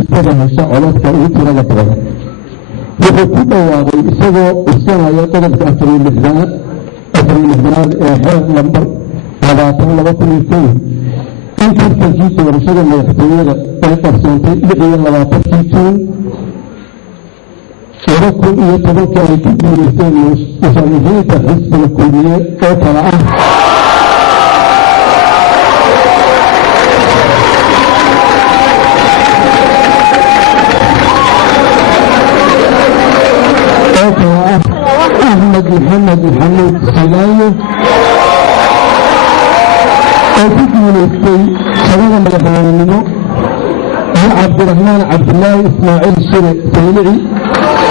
isaga hesha codadka ugu tirada badan. wuxuu ku dhawaaqay isagoo cuskanaya qodobka 4-aad ee xeer lambar 20,2001 in tartankii doorashada madaxtooyada ay qabsoontay 26 Juun 2010 ay ku guuleysteen musharaxiinta xisbiga kulmiye oo kala ah أحمد محمد محمود سلاية وفيك من السي شباب مدحوانينو عبد الرحمن عبد الله إسماعيل الشرع سيلعي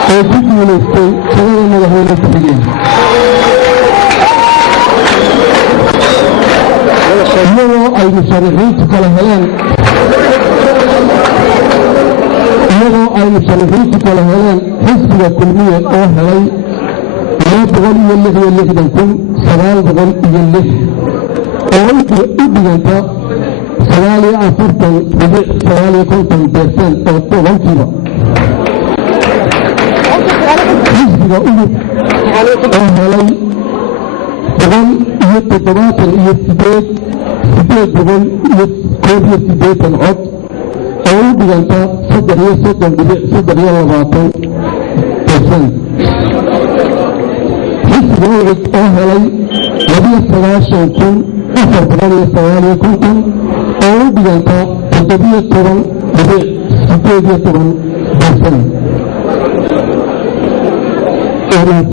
وفيك من السي شباب مدحوانينو تحيين iyagoo ay musharaxiintu kala heleen xisbiga kulmiye oo helay 166,906 oo u dhiganta 49.59% oo tobankiiba. xisbiga udub oo helay 178,881 cod oo u dhiganta 33.20%. xisbiga ucud oo helay 19,490 oo u dhiganta 17.18%.